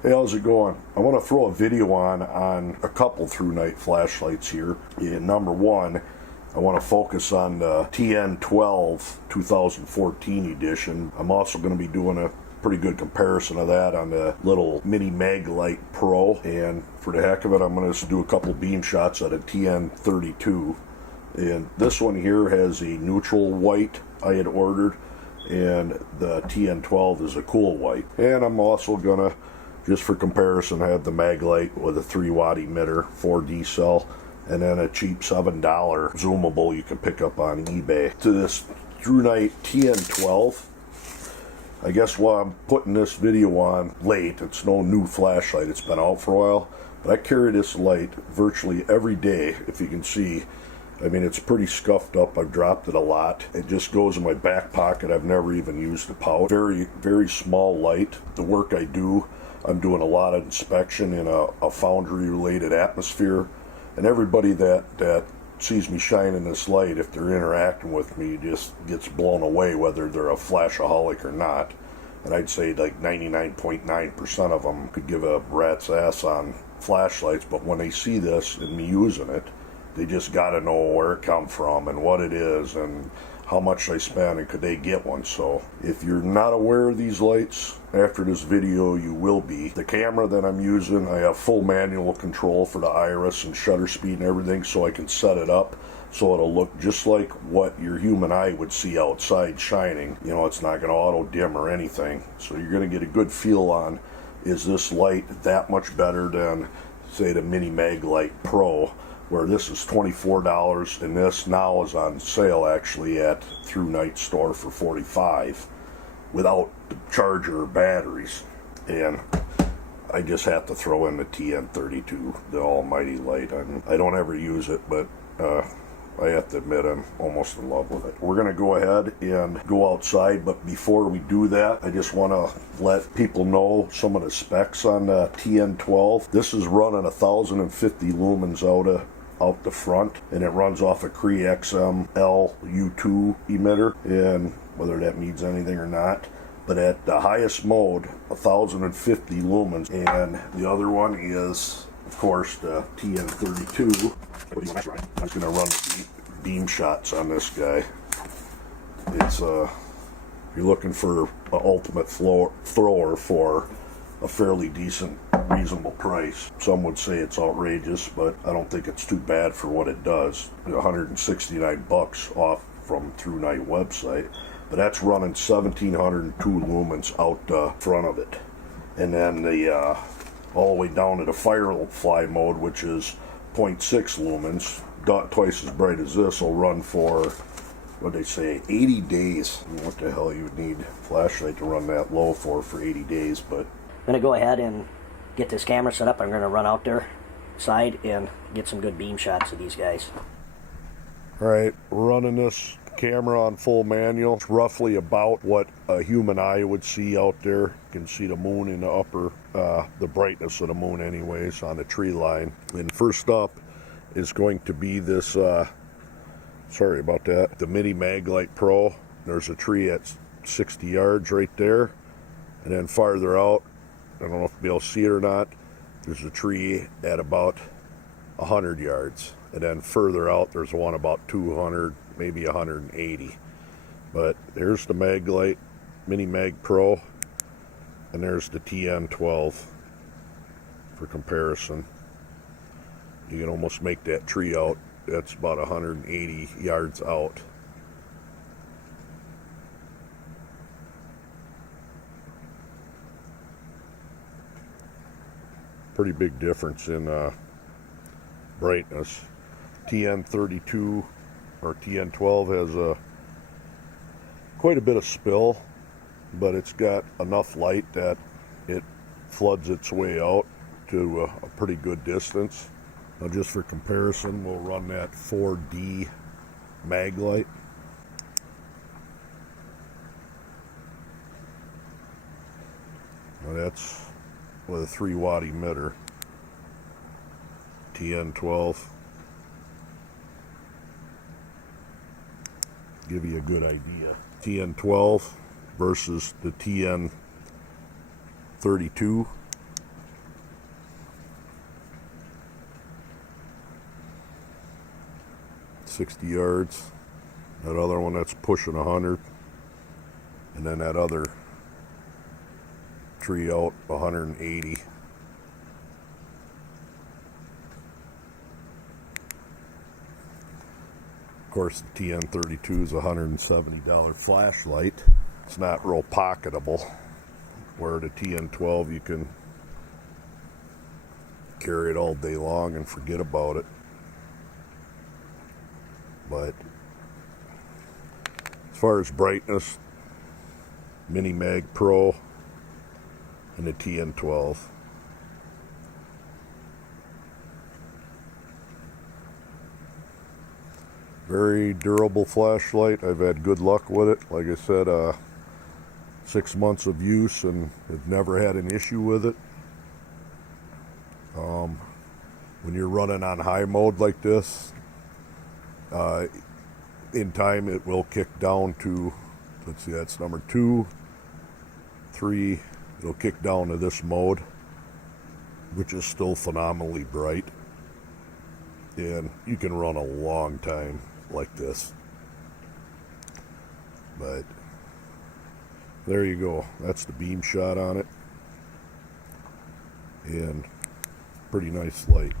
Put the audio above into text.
Hey, how's it going? I want to throw a video on a couple Thrunite flashlights here. Number one, I want to focus on the TN12 2014 edition. I'm also going to be doing a pretty good comparison of that on the little Mini Maglite Pro. And for the heck of it, I'm going to do a couple beam shots at a TN32. And this one here has a neutral white I had ordered, and the TN12 is a cool white. And I'm also going to, just for comparison, I have the Maglite with a 3-watt emitter, 4D cell, and then a cheap $7 zoomable you can pick up on eBay. To this Thrunite TN12, I guess while I'm putting this video on late, it's no new flashlight, it's been out for a while, but I carry this light virtually every day, if you can see. I mean, it's pretty scuffed up. I've dropped it a lot. It just goes in my back pocket. I've never even used the pouch. Very, very small light. The work I do, I'm doing a lot of inspection in a foundry-related atmosphere, and everybody that sees me shining this light, if they're interacting with me, just gets blown away, whether they're a flashaholic or not. And I'd say like 99.9% of them could give a rat's ass on flashlights, but when they see this and me using it, they just got to know where it come from and what it is and how much they spend and could they get one. So if you're not aware of these lights, after this video you will be. The camera that I'm using, I have full manual control for the iris and shutter speed and everything, so I can set it up so it'll look just like what your human eye would see outside shining. You know, it's not going to auto dim or anything, so you're going to get a good feel on, is this light that much better than, say, the Mini Maglite Pro, where this is $24, and this now is on sale actually at Thrunite store for $45 without the charger or batteries. And I just have to throw in the TN32, the almighty light. I don't ever use it, but I have to admit I'm almost in love with it. We're going to go ahead and go outside, but before we do that, I just want to let people know some of the specs on the TN12. This is running 1,050 lumens out the front, and it runs off a Cree XM-L U2 emitter, and whether that means anything or not, but at the highest mode, 1,050 lumens. And the other one is, of course, the TN32. I'm just going to run the beam shots on this guy. It's if you're looking for an ultimate thrower for a fairly decent, reasonable price. Some would say it's outrageous, but I don't think it's too bad for what it does. $169 off from Thrunite website, but that's running 1,702 lumens out the front of it. And then the all the way down to the firefly mode, which is 0.6 lumens, twice as bright as this, will run for, what they say, 80 days. I mean, what the hell you would need a flashlight to run that low for 80 days, but I'm going to go ahead and get this camera set up. I'm going to run out there side and get some good beam shots of these guys. Alright, we're running this camera on full manual. It's roughly about what a human eye would see out there. You can see the moon in the upper, the brightness of the moon anyways, on the tree line. And first up is going to be this, sorry about that, the Mini Maglite Pro. There's a tree at 60 yards right there. And then farther out, I don't know if you'll be able to see it or not, there's a tree at about 100 yards. And then further out, there's one about 200, maybe 180. But there's the Maglite Mini Mag Pro, and there's the TN12 for comparison. You can almost make that tree out. That's about 180 yards out. Pretty big difference in brightness. TN32 or TN12 has quite a bit of spill, but it's got enough light that it floods its way out to a pretty good distance. Now, just for comparison, we'll run that 4D Maglite. Now that's with a 3-watt emitter. TN12. Give you a good idea. TN12 versus the TN32. 60 yards. That other one that's pushing 100. And then that other tree out 180. Of course, the TN12 is a $170 flashlight. It's not real pocketable, where the TN12 you can carry it all day long and forget about it. But as far as brightness, Mini Mag Pro and the TN12. Very durable flashlight. I've had good luck with it. Like I said, 6 months of use and have never had an issue with it. When you're running on high mode like this, in time it will kick down to, let's see, that's number 2, 3, it'll kick down to this mode, which is still phenomenally bright. And you can run a long time like this. But there you go. That's the beam shot on it. And pretty nice light.